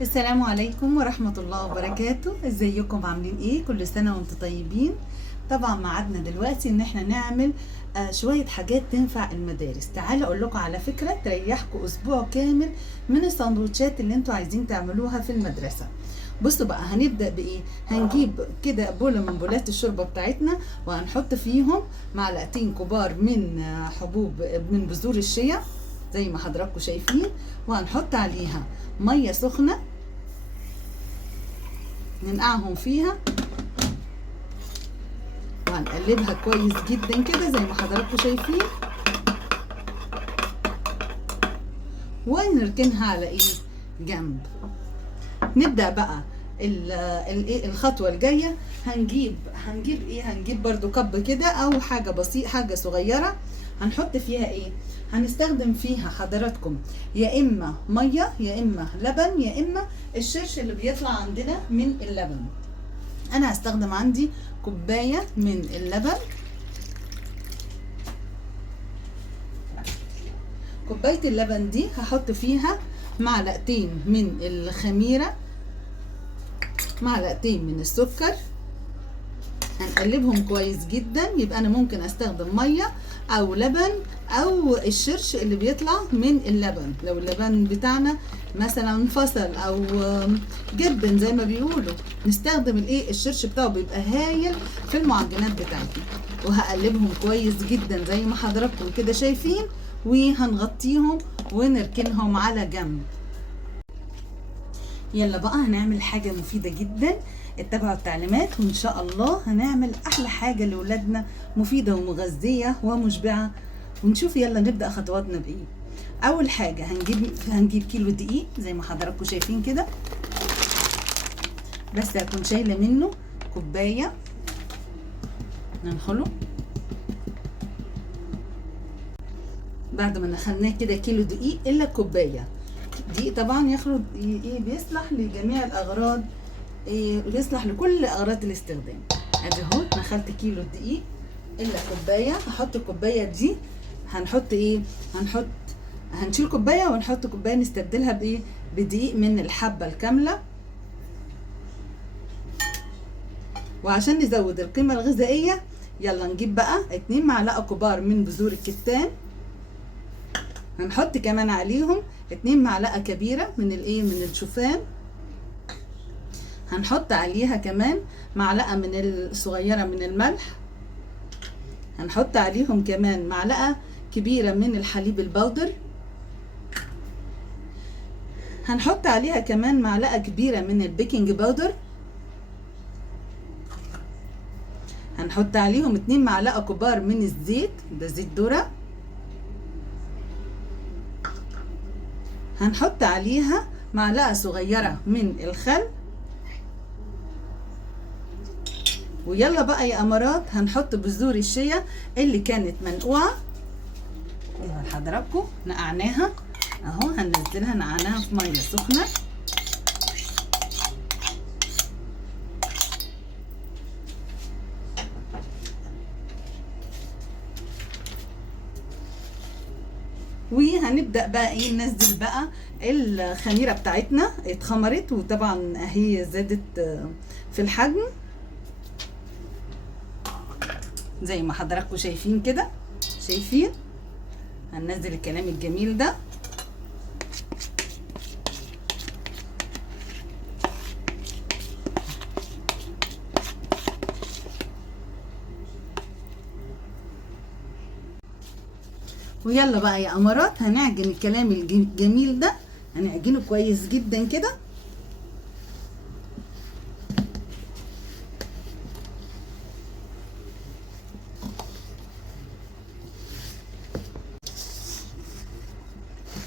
السلام عليكم ورحمة الله وبركاته. ازيكم عاملين ايه؟ كل سنة وانتم طيبين. طبعا معادنا دلوقتي ان احنا نعمل شوية حاجات تنفع المدارس. تعالوا اقول لكم على فكرة تريحكم اسبوع كامل من السندوتشات اللي انتوا عايزين تعملوها في المدرسة. بصوا بقى هنبدأ بايه. هنجيب كده بولة من بولات الشوربة بتاعتنا، وهنحط فيهم معلقتين كبار من حبوب من بذور الشيا زي ما حضراتكم شايفين، وهنحط عليها مية سخنة ننقعهم فيها، وهنقلبها كويس جدا كده زي ما حضراتكم شايفين، ونركنها على ايه جنب. نبدأ بقى الخطوة الجاية. هنجيب برضو كب كده او حاجة بسيطة، حاجة صغيرة هنحط فيها ايه. هنستخدم فيها حضراتكم يا اما مية يا اما لبن يا اما الشرش اللي بيطلع عندنا من اللبن. انا هستخدم عندي كوباية من اللبن. كوباية اللبن دي هحط فيها معلقتين من الخميرة، معلقتين من السكر، هنقلبهم كويس جدا. يبقى انا ممكن استخدم ميه او لبن او الشرش اللي بيطلع من اللبن، لو اللبن بتاعنا مثلا فصل او جبن زي ما بيقولوا نستخدم الشرش بتاعه، بيبقى هايل في المعجنات بتاعتنا. وهقلبهم كويس جدا زي ما حضراتكم كده شايفين، وهنغطيهم ونركنهم على جنب. يلا بقى هنعمل حاجة مفيدة جدا. اتبعوا التعليمات وان شاء الله هنعمل احلى حاجة لولادنا، مفيدة ومغذية ومشبعة. ونشوف يلا نبدأ خطواتنا بايه. اول حاجة هنجيب كيلو دقيق زي ما حضراتكم شايفين كده، بس هكون شايلة منه كوباية. ننخله بعد ما نخلناه كده كيلو دقيق الا كوباية دقيق. طبعا يخرج بيصلح لجميع الاغراض، بيصلح لكل اغراض الاستخدام. ادي اهو نخلت كيلو دقيق الا كوبايه. هحط الكوبايه دي، هنحط هنشيل كوبايه ونحط كوبايه نستبدلها بدقيق من الحبه الكامله. وعشان نزود القيمه الغذائيه يلا نجيب بقى 2 معلقه كبار من بذور الكتان. هنحط كمان عليهم 2 معلقه كبيره من من الشوفان. هنحط عليها كمان معلقه من الصغيره من الملح. هنحط عليهم كمان معلقه كبيره من الحليب البودر. هنحط عليها كمان معلقه كبيره من البيكنج باودر. هنحط عليهم 2 معلقه كبار من الزيت، ده زيت ذرة. هنحط عليها معلقه صغيره من الخل. ويلا بقى يا امارات هنحط بذور الشيا اللي كانت منقوعه. ايوه لحضراتكم نقعناها اهو، هننزلها نقعناها في ميه سخنه. وهنبدا بقى ننزل بقى الخميره بتاعتنا. اتخمرت وطبعا هي زادت في الحجم زي ما حضراتكم شايفين كده. شايفين هننزل الكلام الجميل ده. ويلا بقى يا امارات هنعجن الكلام الجميل ده، هنعجنه كويس جدا كده.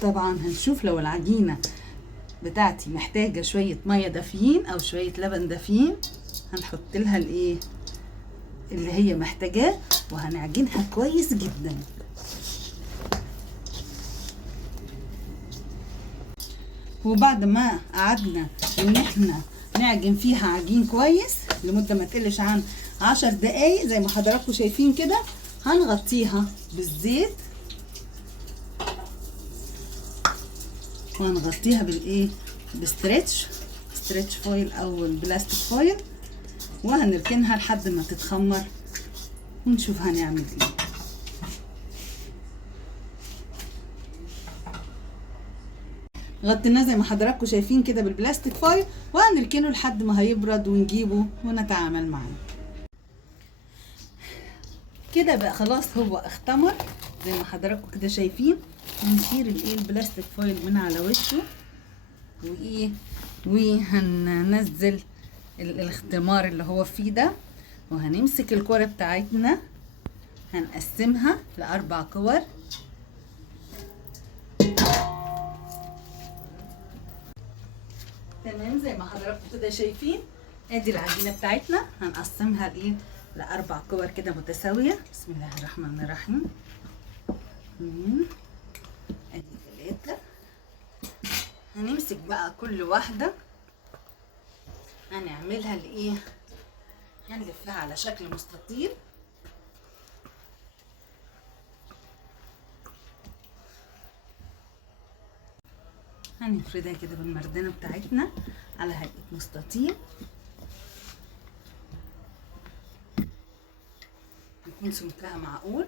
طبعا هنشوف لو العجينة بتاعتي محتاجة شوية مية دافيين او شوية لبن دافيين، هنحط لها اللي هي محتاجاه، وهنعجنها كويس جدا. وبعد ما قعدنا ان احنا نعجن فيها عجين كويس لمدة ما تقلش عن 10 دقايق زي ما حضراتكم شايفين كده، هنغطيها بالزيت وهنغطيها ستريتش فويل او البلاستيك فويل، وهنركنها لحد ما تتخمر ونشوف هنعمل ايه. غطيناه زي ما حضراتكم شايفين كده بالبلاستيك فويل، وهنركنه لحد ما هيبرد ونجيبه ونتعامل معاه. كده بقى خلاص هو اختمر زي ما حضراتكم كده شايفين. هنشيل البلاستيك فويل من على وشه وهننزل الاختمار اللي هو فيه ده، وهنمسك الكرة بتاعتنا هنقسمها ل4 كور. تمام زي ما حضراتكم كده شايفين. ادي العجينة بتاعتنا هنقسمها ل4 كور كده متساوية. بسم الله الرحمن الرحيم. ادي 3. هنمسك بقى كل واحدة هنعملها هنلفها على شكل مستطيل. هنفردها كده بالمردانة بتاعتنا على هيئة مستطيل، يكون سمكها معقول.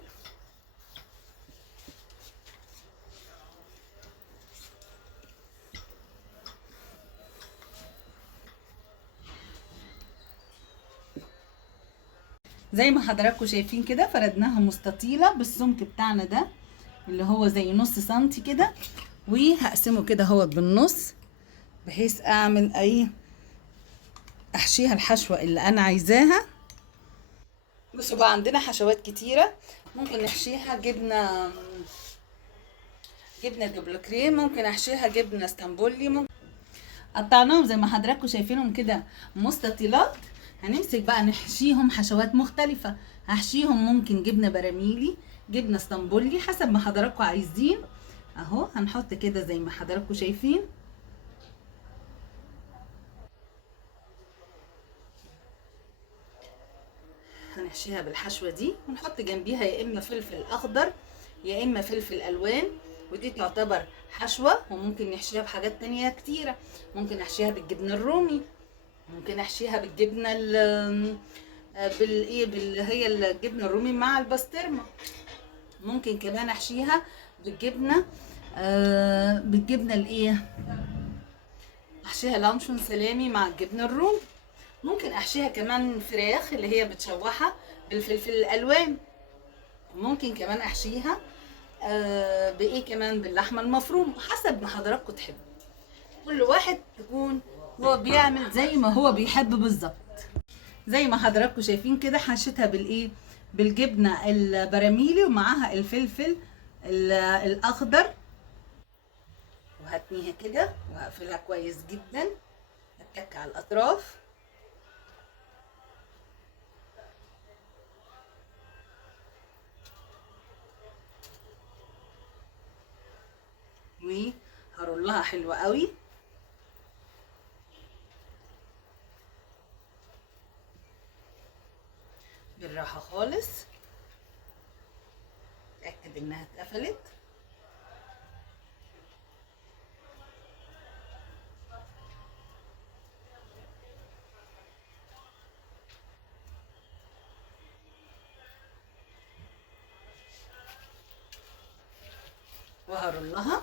زي ما حضراتكم شايفين كده فردناها مستطيلة بالسمك بتاعنا ده اللي هو زي نص سنتي كده، وهقسمه كده هو بالنص بحيث اعمل احشيها الحشوة اللي انا عايزاها. بصوا بقى عندنا حشوات كتيرة، ممكن نحشيها جبنة دبل كريم، ممكن احشيها جبنة اسطنبولي، ممكن قطعناهم زي ما حضراتكم شايفينهم كده مستطيلات. هنمسك بقى نحشيهم حشوات مختلفة، هحشيهم ممكن جبنة براميلي، جبنة اسطنبولي، حسب ما حضراتكم عايزين. اهو هنحط كده زي ما حضراتكم شايفين. هنحشيها بالحشوة دي ونحط جنبيها يا اما فلفل اخضر يا اما فلفل الوان، ودي تعتبر حشوة. وممكن نحشيها بحاجات تانية كتيرة، ممكن نحشيها بالجبنة الرومي، ممكن احشيها بالجبنة هي الجبنة الرومي مع البسطرمة، ممكن كمان احشيها بالجبنة احشيها لانشون سلامي مع الجبنة الرومي، ممكن احشيها كمان فراخ اللي هي متشوحة بالفلفل الالوان، ممكن كمان احشيها كمان باللحمة المفرومة، حسب ما حضراتكم تحبوا. كل واحد يكون هو بيعمل زي ما هو بيحب بالظبط. زي ما حضراتكم شايفين كده حشيتها بالجبنة البراميلي ومعاها الفلفل الاخضر، وهتنيها كده وهقفلها كويس جدا، هتك على الاطراف. وهرولها حلوة قوي. بالراحة خالص، اتأكد انها اتقفلت. وهرولها.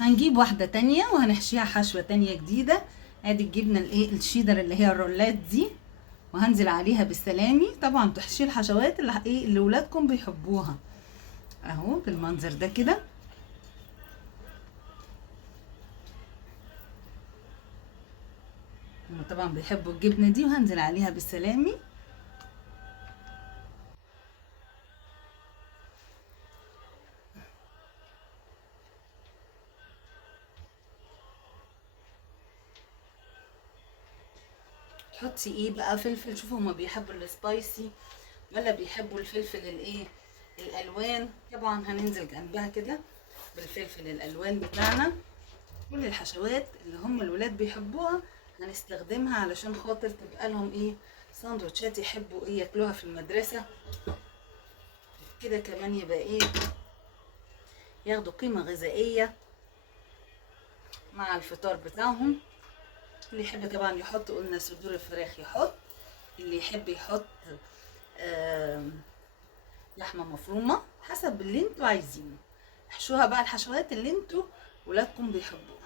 هنجيب واحدة تانية وهنحشيها حشوة تانية جديدة. ادي الجبنة الشيدر اللي هي الرولات دي، وهنزل عليها بالسلامي. طبعا تحشي الحشوات اللي ولادكم بيحبوها اهو بالمنظر ده كده. هم طبعا بيحبوا الجبنة دي، وهنزل عليها بالسلامي. تحطي بقى فلفل، شوفوا هما بيحبوا السبايسي ولا بيحبوا الفلفل الالوان. طبعا هننزل جنبها كده بالفلفل الالوان بتاعنا. كل الحشوات اللي هم الولاد بيحبوها هنستخدمها علشان خاطر تبقى لهم ساندوتشات يحبوا ياكلوها في المدرسة. كده كمان يبقى ايه، ياخدوا قيمة غذائية مع الفطار بتاعهم. اللي يحب طبعا يحط، قلنا صدور الفراخ يحط، اللي يحب يحط لحمة مفرومة حسب اللي انتوا عايزينه. احشوها بقى الحشوات اللي انتوا ولادكم بيحبوها.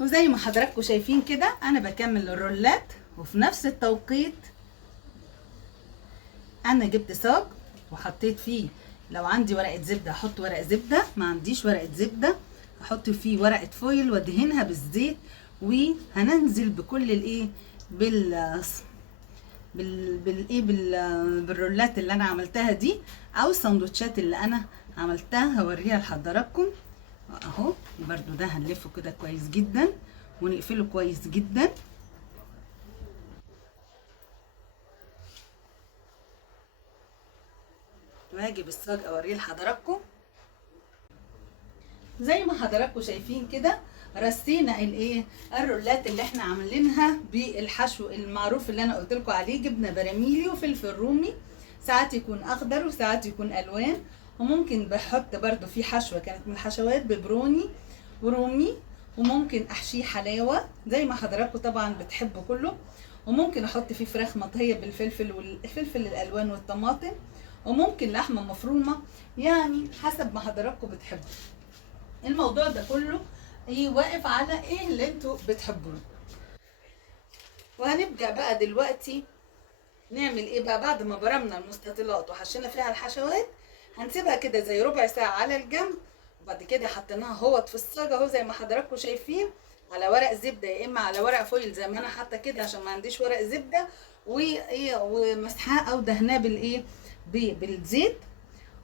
وزي ما حضراتكم شايفين كده انا بكمل الرولات، وفي نفس التوقيت انا جبت صاج وحطيت فيه، لو عندي ورقه زبده احط ورقه زبده، ما عنديش ورقه زبده احط فيه ورقه فويل وادهنها بالزيت. وهننزل بكل الايه بالرولات اللي انا عملتها دي، او السندوتشات اللي انا عملتها هوريها لحضراتكم اهو. برضو ده هنلفه كده كويس جدا ونقفله كويس جدا. وهاجي بالصاج اوريه لحضراتكم. زي ما حضراتكم شايفين كده رصينا الايه، الرولات اللي احنا عاملينها بالحشو المعروف اللي انا قلت لكم عليه. جبنه براميلي وفلفل رومي، ساعات يكون اخضر وساعات يكون الوان، وممكن بحط برده في حشوه كانت من الحشوات ببروني ورومي، وممكن احشيه حلاوه زي ما حضراتكم طبعا بتحبوا كله. وممكن احط فيه فراخ مطهيه بالفلفل والفلفل الالوان والطماطم، وممكن لحمه مفرومه، يعني حسب ما حضراتكم بتحبوا. الموضوع ده كله ايه، واقف على ايه اللي انتوا بتحبوه. وهنبدأ بقى دلوقتي نعمل ايه بقى. بعد ما برمنا المستطيلات وحشينا فيها الحشوات، هنسيبها كده زي ربع ساعة على الجنب. وبعد كده حطيناها اهوت في الصاج اهو زي ما حضراتكم شايفين، على ورق زبدة يا اما على ورق فويل زي ما انا حاطه كده عشان ما عنديش ورق زبدة، وايه ومسحاه او دهناه بالايه بالزيت.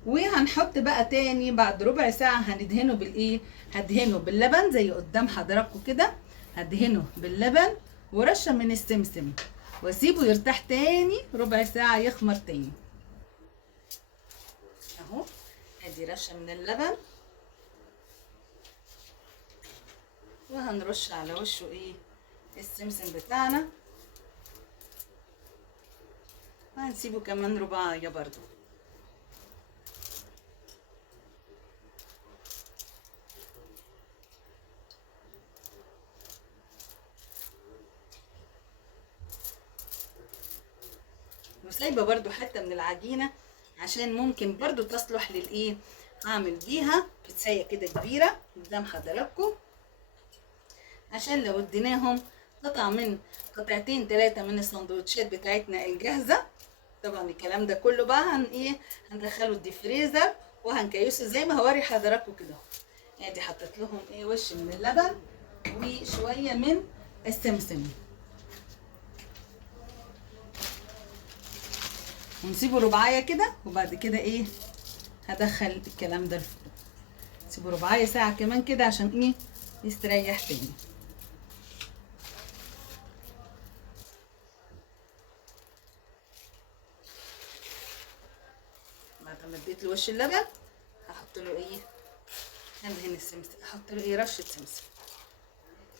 وهنحط بقى تاني بعد ربع ساعة هندهنه بالايه، هدهنه باللبن زي قدام حضراتكم كده، هدهنه باللبن ورشة من السمسم، واسيبه يرتاح تاني ربع ساعة يخمر تاني اهو. ادي رشة من اللبن، وهنرش على وشه ايه السمسم بتاعنا، وهنسيبه كمان رباعية برضو. وسايبه برضو حته من العجينه عشان ممكن برضو تصلح للايه، هعمل بيها بتسايه كده كبيره قدام حضراتكم، عشان لو اديناهم قطعتين 3 من السندوتشات بتاعتنا الجاهزه. طبعا الكلام ده كله بقى هندخله الديفريزر وهنكيسه زي ما هوري حضراتكم كده اهو. ادي حطيت لهم ايه وش من اللبن وشويه من السمسم، ونسيبه ربعايه كده. وبعد كده ايه، هدخل الكلام ده الفرن، سيبه ربعايه ساعه كمان كده عشان ايه يستريح تاني. بعد ما اديت له وش اللبن هحط له ايه، هندهن السمسم، احط له ايه رشه سمسم.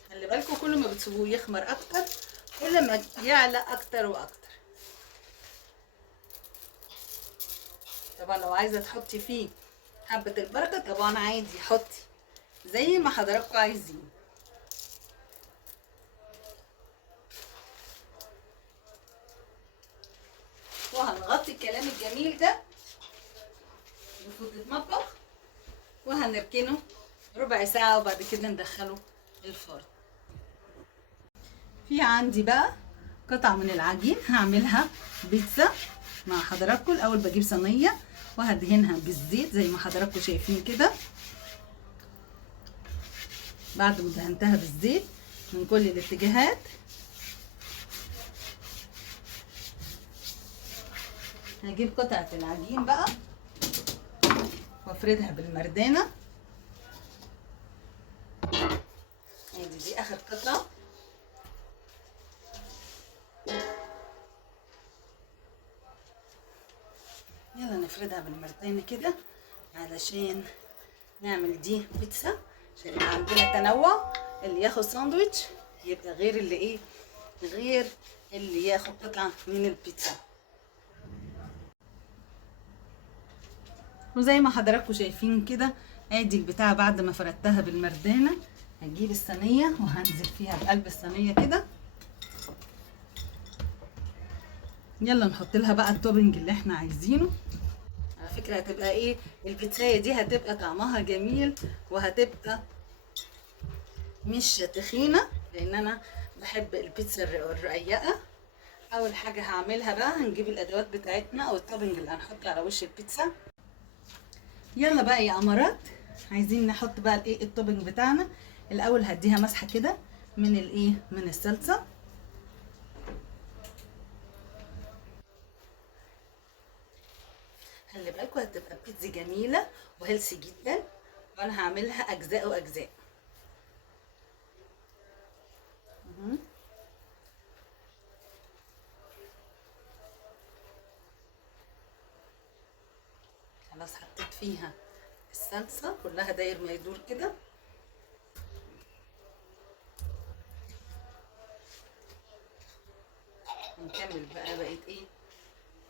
خلي بالكم كل ما بتسيبوه يخمر اكتر كل ما يعلى اكتر واكتر. طبعا لو عايزه تحطي فيه حبه البركه طبعا عادي حطي زي ما حضراتكم عايزين. وهنغطي الكلام الجميل ده بفوطة مطبخ وهنركنه ربع ساعة وبعد كده ندخله الفرن. في عندي بقى قطعة من العجين هعملها بيتزا مع حضراتكم. الأول بجيب صينية وهدهنها بالزيت زي ما حضراتكم شايفين كده. بعد ما دهنتها بالزيت من كل الاتجاهات هجيب قطعة العجين بقى وافردها بالمردانة. دي اخر قطعة. يلا نفردها بالمردانة كده علشان نعمل دي بيتزا، عشان يبقى عندنا تنوع، اللي ياخد ساندويتش يبقى غير اللي ايه، غير اللي ياخد قطعة من البيتزا. وزي ما حضراتكم شايفين كده، ادي البتاعة بعد ما فردتها بالمردانة. هجيب الصينية وهنزل فيها بقلب الصينية كده. يلا نحط لها بقى التوبنج اللي احنا عايزينه. على فكرة هتبقى ايه البيتزاية دي، هتبقى طعمها جميل وهتبقى مش تخينة، لان انا بحب البيتزا الرقيقة. اول حاجة هعملها بقى، هنجيب الادوات بتاعتنا او التوبنج اللي هنحطه على وش البيتزا. يلا بقى يا امارات، عايزين نحط بقى الايه التوبنج بتاعنا. الاول هديها مسحة كده من الايه من الصلصة. خلي بالكم هتبقى بيتزا جميلة وهيلثي جدا، وانا هعملها اجزاء واجزاء. خلاص حطيت فيها الصلصة كلها داير ما يدور كده. هنكمل بقى بقيت ايه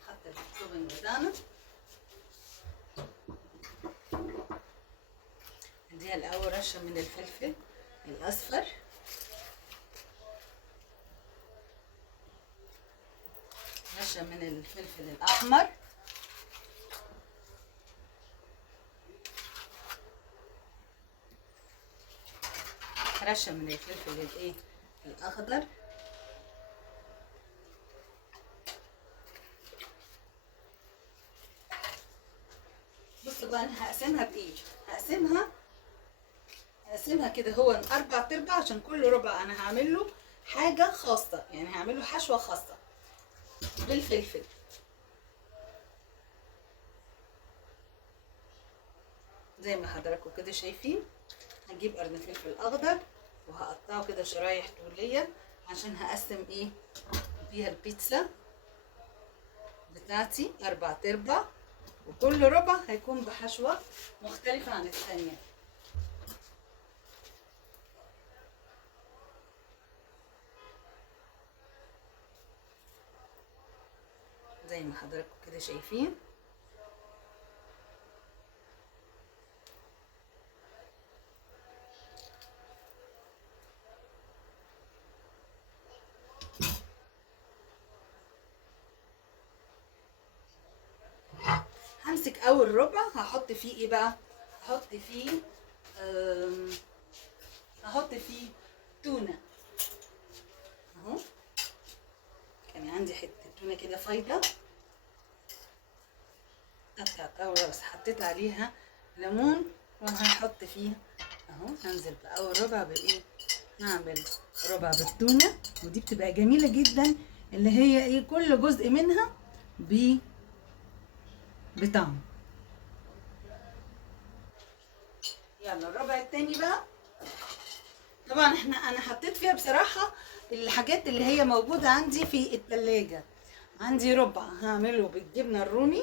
حتى التوبنج بتاعنا. نديها الاول رشة من الفلفل الاصفر، رشة من الفلفل الاحمر، رشة من الفلفل الايه الاخضر، بصوا بقى انا هقسمها بايه، هقسمها كده هو 4 عشان كل ربع انا هعمل له حاجة خاصة، يعني هعمل له حشوة خاصة بالفلفل. زي ما حضراتكم كده شايفين، هجيب قرن فلفل اخضر وهقطعه كده شرايح طولية عشان هقسم ايه بيها البيتزا بتاعتي 4، وكل ربع هيكون بحشوة مختلفة عن الثانية. زي ما حضراتكم كده شايفين. همسك اول ربع هحط فيه ايه بقى، هحط فيه تونة اهو. كان عندي حتة تونة كده فايضة، قطعت اول بس حطيت عليها ليمون وهحط فيه اهو. هنزل باول ربع بايه، نعمل ربع بالتونة، ودي بتبقى جميلة جدا، اللي هي ايه كل جزء منها بطعم. يلا الربع التاني بقى، طبعا انا حطيت فيها بصراحة الحاجات اللي هي موجودة عندي في التلاجة. عندي ربع هعمله بالجبنة الرومي،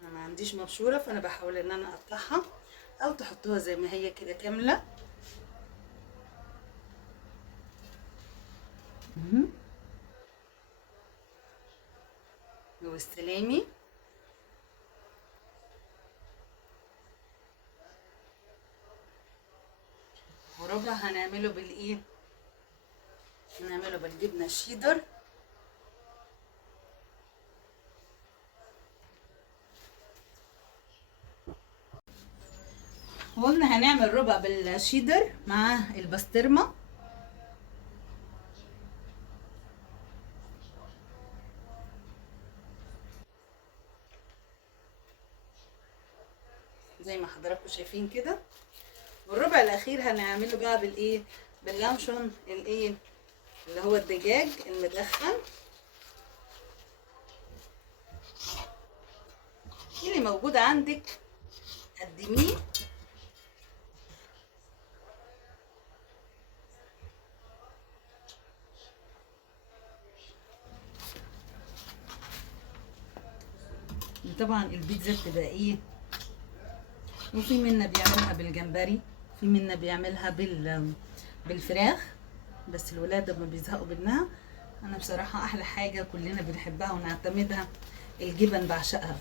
انا ما عنديش مبشورة فانا بحاول ان انا اقطعها، او تحطوها زي ما هي كده كاملة. والسلامي، وربع هنعمله بالايه، هنعمله بالجبنة الشيدر. وقلنا هنعمل ربع بالشيدر مع البسطرمة. زي ما حضراتكم شايفين كده. والربع الاخير هنعمله بقى بالايه، باللانشون الايه اللي هو الدجاج المدخن اللي موجود عندك قدميه. طبعا البيتزا بتبقى ايه، وفي منا بيعملها بالجمبري، في منا بيعملها بالفراخ. بس الولاد لما بيزهقوا منها. انا بصراحه احلى حاجه كلنا بنحبها ونعتمدها الجبن، بعشقها.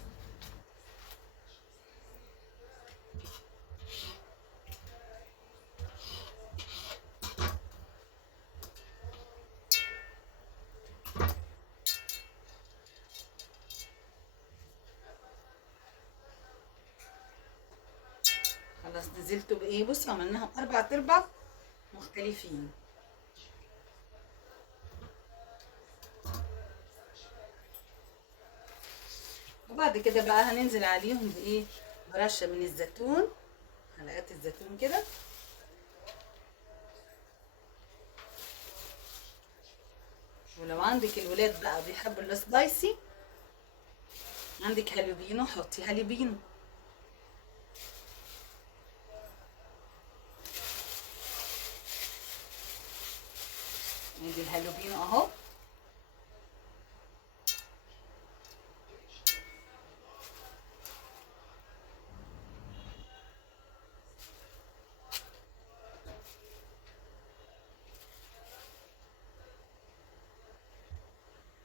خلاص نزلته بايه، بصوا عملناهم 4 مختلفين. وبعد كده بقى هننزل عليهم بايه، برشه من الزيتون، حلقات الزيتون كده. ولو عندك الولاد بقى بيحبوا السبايسي، عندك هالوبينو، حطي هالوبينو. ندي الهالوبينو اهو.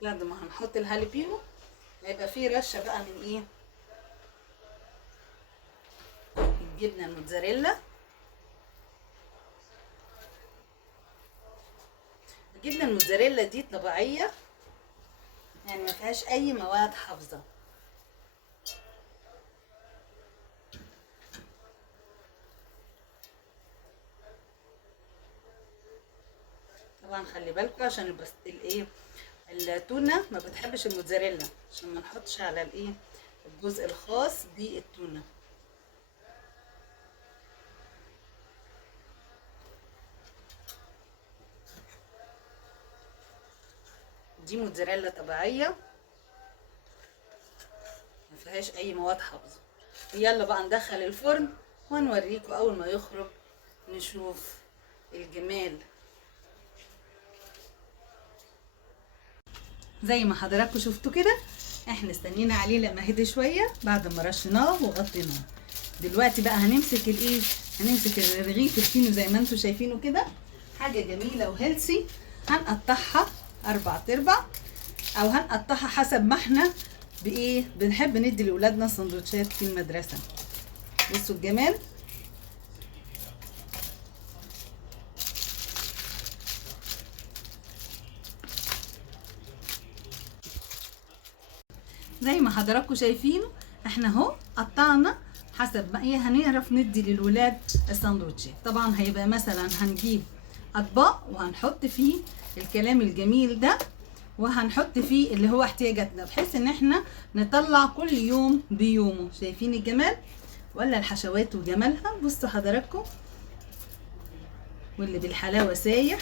بعد ما هنحط الهالوبينو هيبقى فيه رشه بقى من ايه، الجبنه الموتزاريلا. الجبنه الموتزاريلا دي طبيعيه، يعني ما فيهاش اي مواد حافظه. طبعا خلي بالكم عشان بس الايه، التونه ما بتحبش الموتزاريلا، عشان ما نحطش على الايه الجزء الخاص بالتونه. دي موتزاريلا طبيعيه ما فيهاش اي مواد حافظه. يلا بقى ندخل الفرن ونوريكم اول ما يخرج، نشوف الجمال. زي ما حضراتكم شفتوا كده، احنا استنينا عليه لما هدي شويه بعد ما رشيناه وغطيناه. دلوقتي بقى هنمسك الايه، هنمسك الرغيف الفينو زي ما انتم شايفينه كده، حاجه جميله وهيلسي. هنقطعها 4 او هنقطعها حسب ما احنا بايه بنحب ندي لاولادنا سندوتشات في المدرسه. بصوا الجمال. زي ما حضراتكم شايفينه، احنا اهو قطعنا حسب ما ايه هنعرف ندي للولاد الساندوتشات. طبعا هيبقى مثلا هنجيب اطباق وهنحط فيه الكلام الجميل ده، وهنحط فيه اللي هو احتياجاتنا، بحيث ان احنا نطلع كل يوم بيومه. شايفين الجمال ولا الحشوات وجمالها؟ بصوا حضراتكم، واللي بالحلاوه سايح،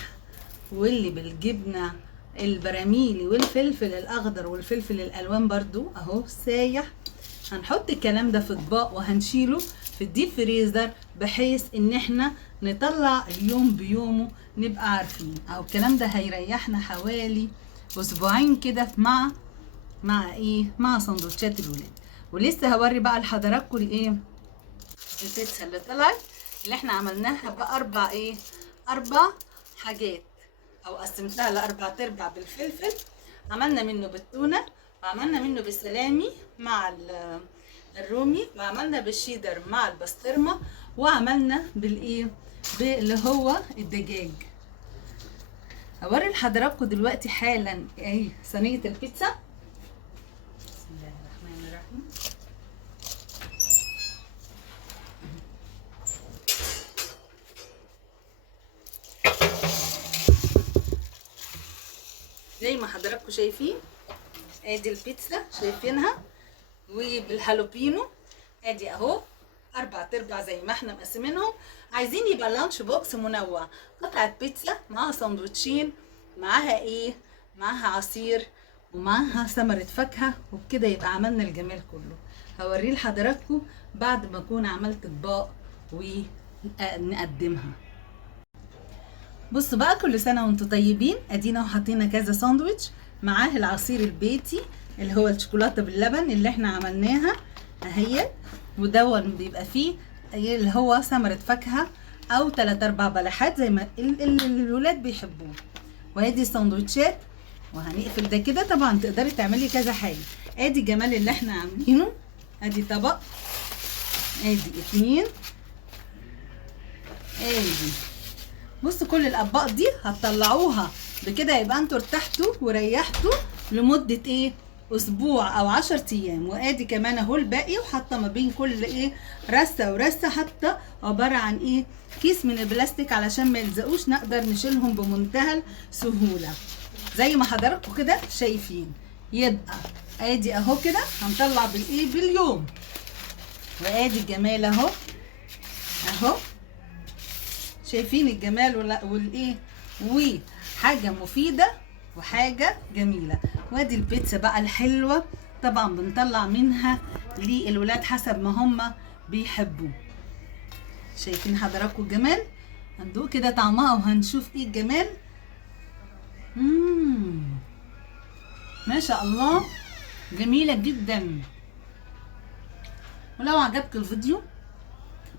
واللي بالجبنه البراميلي والفلفل الاخضر والفلفل الالوان برضو اهو سايح. هنحط الكلام ده في اطباق وهنشيله في الديب فريزر، بحيث ان احنا نطلع اليوم بيومه، نبقى عارفين اهو الكلام ده هيريحنا حوالي اسبوعين كده مع ايه، مع سندوتشات الولاد. ولسه هوري بقى لحضراتكم الايه، البيتزا اللي طلعت اللي احنا عملناها باربع ايه، 4 حاجات، او قسمتها ل4 بالفلفل. عملنا منه بالتونه، وعملنا منه بالسلامي مع الرومي، وعملنا بالشيدر مع البسطرمه، وعملنا بالايه، اللي هو الدجاج. هوري لحضراتكم دلوقتي حالا ايه صينيه البيتزا. بسم الله الرحمن الرحيم. زي ما حضراتكم شايفين ادي البيتزا شايفينها، وبالهالوبينو ادي اهو 4 زي ما احنا مقسمينهم. عايزين يبقى اللانش بوكس منوع، قطعة بيتزا معاها سندوتشين، معاها ايه، معاها عصير، ومعاها ثمرة فاكهة، وبكده يبقى عملنا الجمال كله. هوريه لحضراتكم بعد ما اكون عملت اطباق ونقدمها. بصوا بقى، كل سنه وانتم طيبين. ادينا وحطينا كذا ساندويتش معاه العصير البيتي اللي هو الشوكولاته باللبن اللي احنا عملناها اهي، ودون بيبقى فيه اللي هو ثمره فاكهه او 3-4 بلحات زي ما الولاد بيحبوه. وادي السندوتشات، وهنقفل ده كده. طبعا تقدري تعملي كذا حاجه. ادي الجمال اللي احنا عاملينه. ادي طبق، ادي 2، ادي. بصوا كل الاطباق دي هتطلعوها بكده، يبقى انتوا ارتحتوا وريحتوا لمده ايه؟ اسبوع او 10 ايام. وادي كمان اهو الباقي، وحاطه ما بين كل ايه رسه ورسه، حتى عباره عن ايه كيس من البلاستيك علشان ما يلزقوش، نقدر نشيلهم بمنتهى السهوله زي ما حضراتكم كده شايفين. يبقى ادي اهو كده هنطلع بالايه باليوم. وادي الجمال اهو اهو، شايفين الجمال والايه، وحاجه مفيده وحاجه جميله. وادي البيتزا بقى الحلوه، طبعا بنطلع منها للولاد حسب ما هم بيحبوا. شايفين حضراتكم الجمال؟ هندوق كده طعمها وهنشوف ايه الجمال. ما شاء الله، جميله جدا. ولو عجبك الفيديو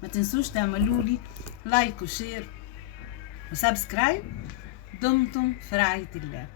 ما تنسوش تعملوا لي لايك وشير وسبسكرايب. دمتم في رعاية الله.